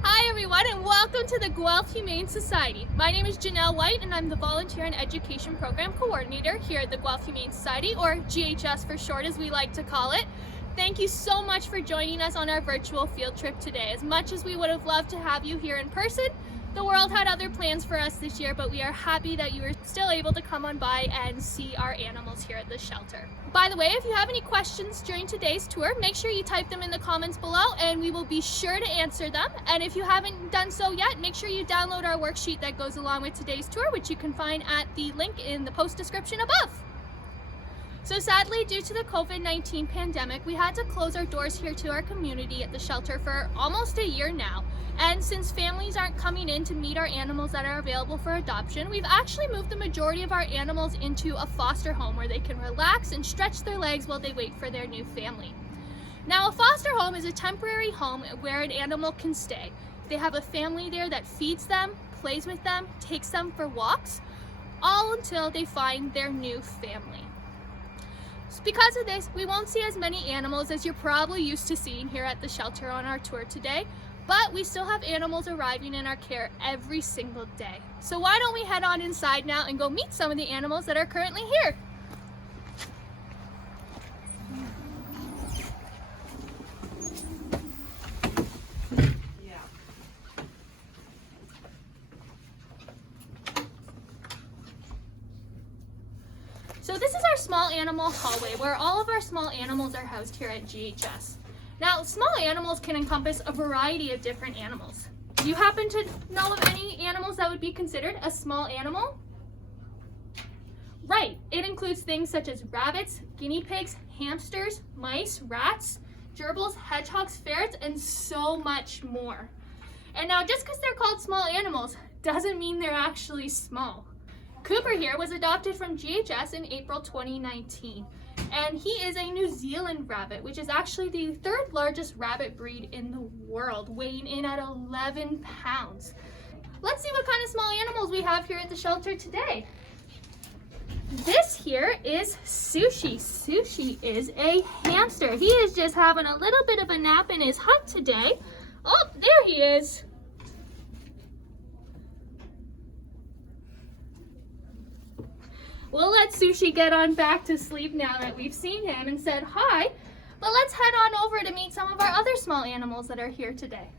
Hi everyone and welcome to the Guelph Humane Society. My name is Jenelle White and I'm the Volunteer and Education Program Coordinator here at the Guelph Humane Society, or GHS for short as we like to call it. Thank you so much for joining us on our virtual field trip today. As much as we would have loved to have you here in person, the world had other plans for us this year, but we are happy that you were still able to come on by and see our animals here at the shelter. By the way, if you have any questions during today's tour, make sure you type them in the comments below and we will be sure to answer them. And if you haven't done so yet, make sure you download our worksheet that goes along with today's tour, which you can find at the link in the post description above. So sadly, due to the COVID-19 pandemic, we had to close our doors here to our community at the shelter for almost a year now. And since families aren't coming in to meet our animals that are available for adoption, we've actually moved the majority of our animals into a foster home where they can relax and stretch their legs while they wait for their new family. Now, a foster home is a temporary home where an animal can stay. They have a family there that feeds them, plays with them, takes them for walks, all until they find their new family. Because of this, we won't see as many animals as you're probably used to seeing here at the shelter on our tour today, but we still have animals arriving in our care every single day. So why don't we head on inside now and go meet some of the animals that are currently here. So this is our small animal hallway where all of our small animals are housed here at GHS. Now, small animals can encompass a variety of different animals. Do you happen to know of any animals that would be considered a small animal? Right, it includes things such as rabbits, guinea pigs, hamsters, mice, rats, gerbils, hedgehogs, ferrets, and so much more. And now, just because they're called small animals doesn't mean they're actually small. Cooper here was adopted from GHS in April 2019, and he is a New Zealand rabbit, which is actually the third largest rabbit breed in the world, weighing in at 11 pounds. Let's see what kind of small animals we have here at the shelter today. This here is Sushi. Sushi is a hamster. He is just having a little bit of a nap in his hut today. Oh, there he is. We'll let Sushi get on back to sleep now that we've seen him and said hi, but let's head on over to meet some of our other small animals that are here today.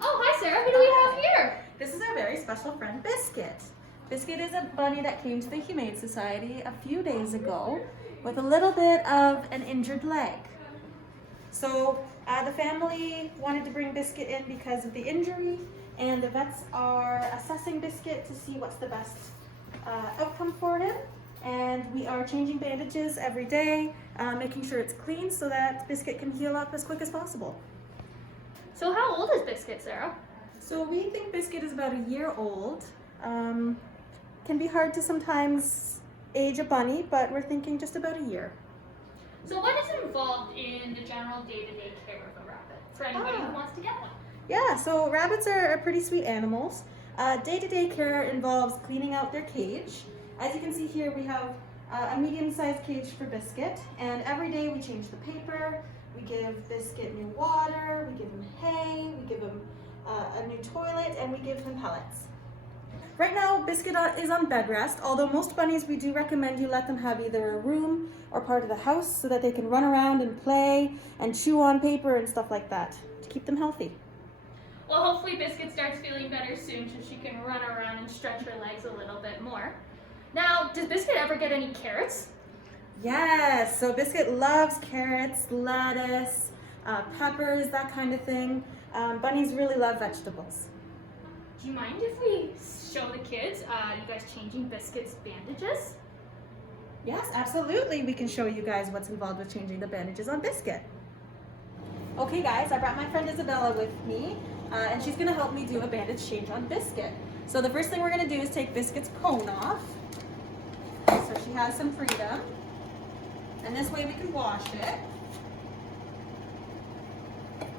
Oh, hi Sarah, who do we have here? This is our very special friend, Biscuit. Biscuit is a bunny that came to the Humane Society a few days ago with a little bit of an injured leg. So the family wanted to bring Biscuit in because of the injury, and the vets are assessing Biscuit to see what's the best outcome for him. And we are changing bandages every day, making sure it's clean so that Biscuit can heal up as quick as possible. So how old is Biscuit, Sarah? So we think Biscuit is about a year old. Can be hard to sometimes age a bunny, but we're thinking just about a year. So what is involved in the general day-to-day care of a rabbit for anybody who wants to get one? Yeah, so rabbits are pretty sweet animals. Day-to-day care involves cleaning out their cage. As you can see here, we have a medium-sized cage for Biscuit, and every day we change the paper, we give Biscuit new water, we give him hay, we give him a new toilet, and we give him pellets. Right now, Biscuit is on bed rest, although most bunnies, we do recommend you let them have either a room or part of the house so that they can run around and play and chew on paper and stuff like that to keep them healthy. Well, hopefully Biscuit starts feeling better soon so she can run around and stretch her legs a little bit more. Now, does Biscuit ever get any carrots? Yes, so Biscuit loves carrots, lettuce, peppers, that kind of thing. Bunnies really love vegetables. Do you mind if we show the kids you guys changing Biscuit's bandages? Yes, absolutely. We can show you guys what's involved with changing the bandages on Biscuit. Okay guys, I brought my friend Isabella with me, and she's gonna help me do a bandage change on Biscuit. So the first thing we're gonna do is take Biscuit's cone off, so she has some freedom. And this way we can wash it.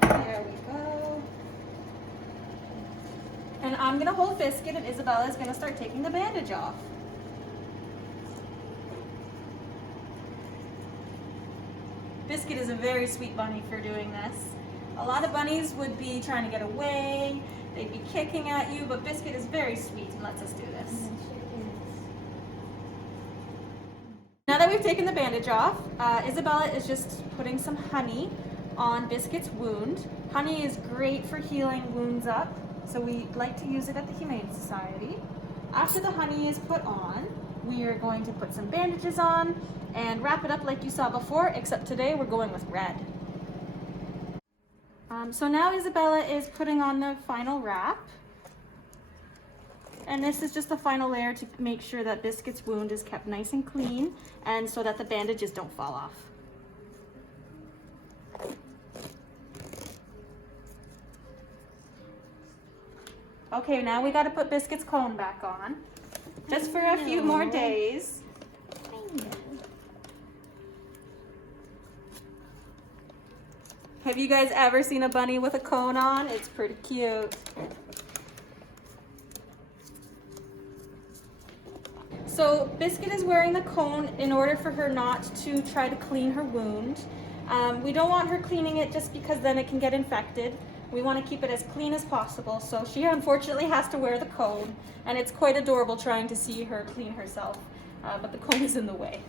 There we go. And I'm gonna hold Biscuit and Isabella is gonna start taking the bandage off. Biscuit is a very sweet bunny for doing this. A lot of bunnies would be trying to get away, they'd be kicking at you, but Biscuit is very sweet and lets us do this. Now that we've taken the bandage off, Isabella is just putting some honey on Biscuit's wound. Honey is great for healing wounds up, so we like to use it at the Humane Society. After the honey is put on, we are going to put some bandages on and wrap it up like you saw before, except today we're going with red. So now Isabella is putting on the final wrap. And this is just the final layer to make sure that Biscuit's wound is kept nice and clean and so that the bandages don't fall off. Okay, now we got to put Biscuit's cone back on, just for a few more days. Have you guys ever seen a bunny with a cone on? It's pretty cute. So Biscuit is wearing the cone in order for her not to try to clean her wound. We don't want her cleaning it just because then it can get infected. We want to keep it as clean as possible, so she unfortunately has to wear the cone, and it's quite adorable trying to see her clean herself, but the cone is in the way.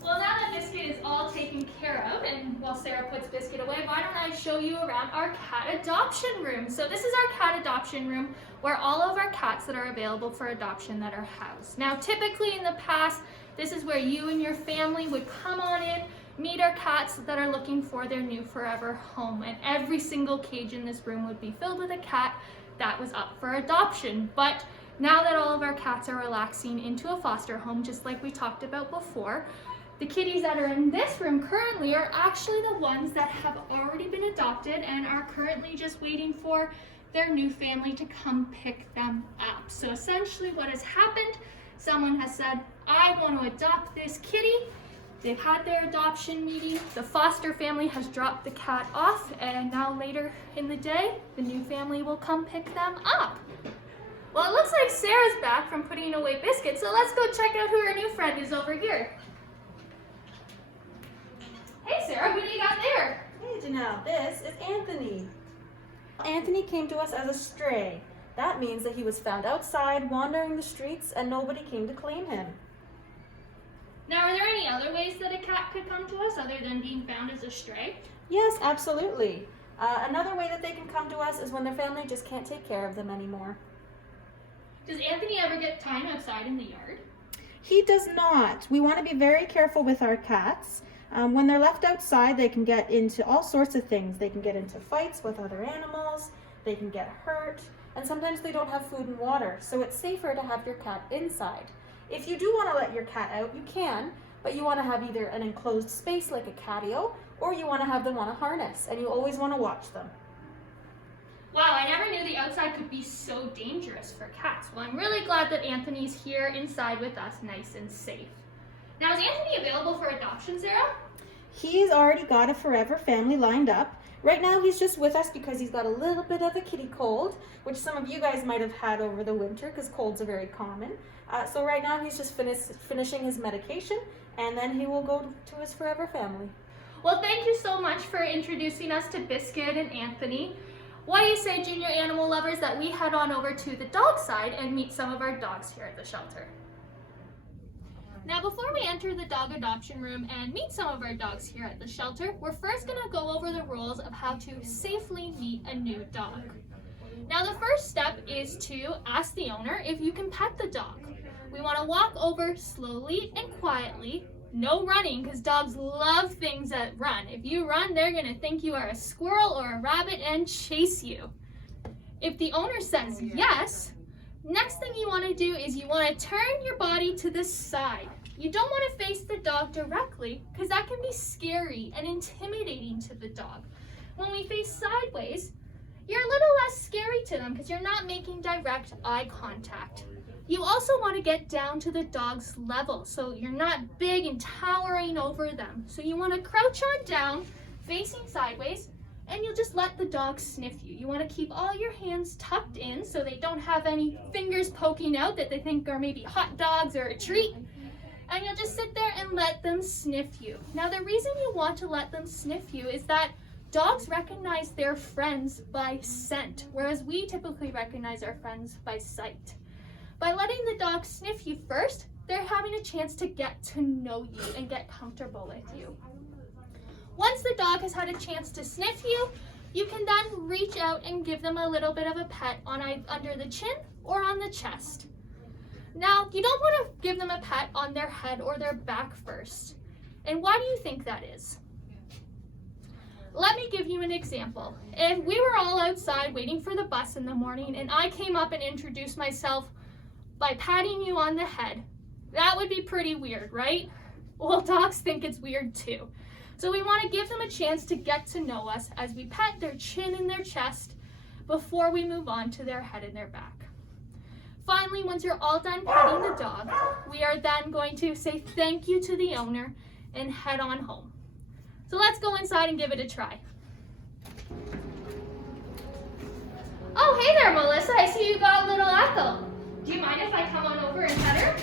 Well, now that Biscuit is all taken care of, and while Sarah puts Biscuit away, why don't I show you around our cat adoption room. So this is our cat adoption room where all of our cats that are available for adoption that are housed. Now, typically in the past, this is where you and your family would come on in, meet our cats that are looking for their new forever home, and every single cage in this room would be filled with a cat that was up for adoption. But now that all of our cats are relaxing into a foster home, just like we talked about before, the kitties that are in this room currently are actually the ones that have already been adopted and are currently just waiting for their new family to come pick them up. So essentially what has happened, someone has said, I want to adopt this kitty. They've had their adoption meeting, the foster family has dropped the cat off, and now later in the day, the new family will come pick them up. Well, it looks like Sarah's back from putting away Biscuit, so let's go check out who her new friend is over here. Hey Sarah, who do you got there? Hey Jenelle, this is Anthony. Anthony came to us as a stray. That means that he was found outside wandering the streets and nobody came to claim him. Now, are there any other ways that a cat could come to us other than being found as a stray? Yes, absolutely. Another way that they can come to us is when their family just can't take care of them anymore. Does Anthony ever get time outside in the yard? He does not. We want to be very careful with our cats. When they're left outside, they can get into all sorts of things. They can get into fights with other animals, they can get hurt, and sometimes they don't have food and water, so it's safer to have your cat inside. If you do want to let your cat out, you can, but you want to have either an enclosed space like a catio, or you want to have them on a harness, and you always want to watch them. Wow, I never knew the outside could be so dangerous for cats. Well, I'm really glad that Anthony's here inside with us, nice and safe. Now, is Anthony available for adoption, Sarah? He's already got a forever family lined up. Right now he's just with us because he's got a little bit of a kitty cold, which some of you guys might have had over the winter because colds are very common. So right now he's just finishing his medication, and then he will go to his forever family. Well, thank you so much for introducing us to Biscuit and Anthony. What do you say, junior animal lovers, that we head on over to the dog side and meet some of our dogs here at the shelter? Now, before we enter the dog adoption room and meet some of our dogs here at the shelter, we're first going to go over the rules of how to safely meet a new dog. Now, the first step is to ask the owner if you can pet the dog. We want to walk over slowly and quietly. No running, because dogs love things that run. If you run, they're going to think you are a squirrel or a rabbit and chase you. If the owner says yes, next thing you want to do is you want to turn your body to the side. You don't want to face the dog directly because that can be scary and intimidating to the dog. When we face sideways, you're a little less scary to them because you're not making direct eye contact. You also want to get down to the dog's level so you're not big and towering over them. So you want to crouch on down, facing sideways, and you'll just let the dog sniff you. You want to keep all your hands tucked in so they don't have any fingers poking out that they think are maybe hot dogs or a treat. And you'll just sit there and let them sniff you. Now, the reason you want to let them sniff you is that dogs recognize their friends by scent, whereas we typically recognize our friends by sight. By letting the dog sniff you first, they're having a chance to get to know you and get comfortable with you. Once the dog has had a chance to sniff you, you can then reach out and give them a little bit of a pet under the chin or on the chest. Now, you don't want to give them a pet on their head or their back first. And why do you think that is? Let me give you an example. If we were all outside waiting for the bus in the morning and I came up and introduced myself by patting you on the head, that would be pretty weird, right? Well, dogs think it's weird too. So we want to give them a chance to get to know us as we pet their chin and their chest before we move on to their head and their back. Finally, once you're all done petting the dog, we are then going to say thank you to the owner and head on home. So let's go inside and give it a try. Oh, hey there, Melissa. I see you got little Ethel. Do you mind if I come on over and pet her?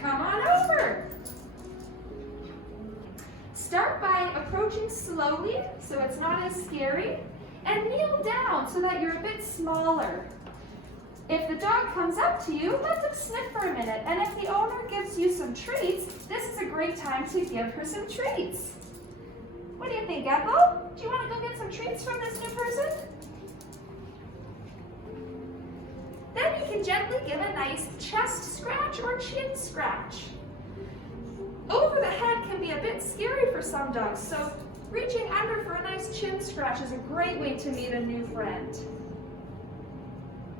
Come on over. Start by approaching slowly so it's not as scary, and kneel down so that you're a bit smaller. If the dog comes up to you, let them sniff for a minute, and if the owner gives you some treats, this is a great time to give her some treats. What do you think, Ethel? Do you want to go get some treats from this new person? Then you can gently give a nice chest scratch or chin scratch. Over the head can be a bit scary for some dogs, so reaching under for a nice chin scratch is a great way to meet a new friend.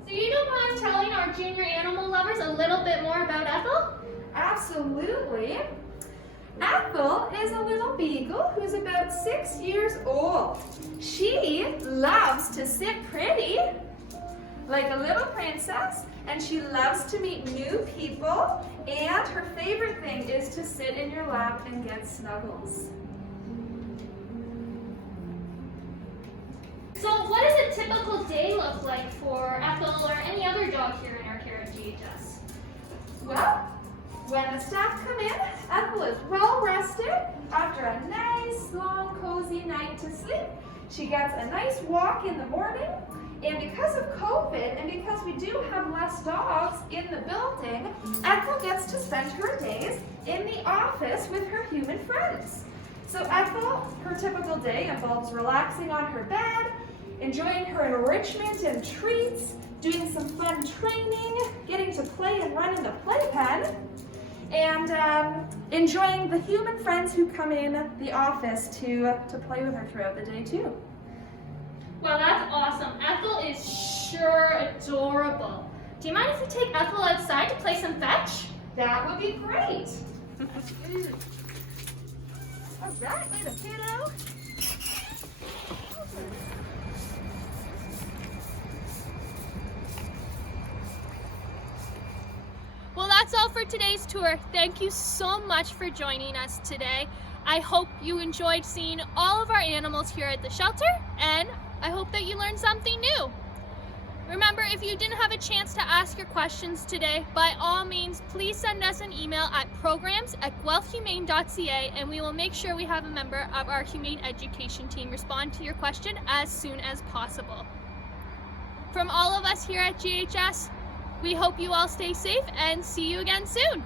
So you don't mind telling our junior animal lovers a little bit more about Ethel? Absolutely. Ethel is a little beagle who's about 6 years old. She loves to sit pretty, like a little princess, and she loves to meet new people, and her favorite thing is to sit in your lap and get snuggles. So what does a typical day look like for Ethel or any other dog here in our care at GHS? Well, when the staff come in, Ethel is well rested after a nice, long, cozy night to sleep. She gets a nice walk in the morning, and because of COVID and because we do have less dogs in the building, Ethel gets to spend her days in the office with her human friends. So Ethel, her typical day involves relaxing on her bed, enjoying her enrichment and treats, doing some fun training, getting to play and run in the playpen, and enjoying the human friends who come in the office to play with her throughout the day too. Well, that's awesome. Ethel is sure adorable. Do you mind if we take Ethel outside to play some fetch? That would be great. All right, little kiddo. Well, that's all for today's tour. Thank you so much for joining us today. I hope you enjoyed seeing all of our animals here at the shelter, and I hope that you learned something new. Remember, if you didn't have a chance to ask your questions today, by all means, please send us an email at programs@guelphhumane.ca, and we will make sure we have a member of our humane education team respond to your question as soon as possible. From all of us here at GHS, we hope you all stay safe and see you again soon.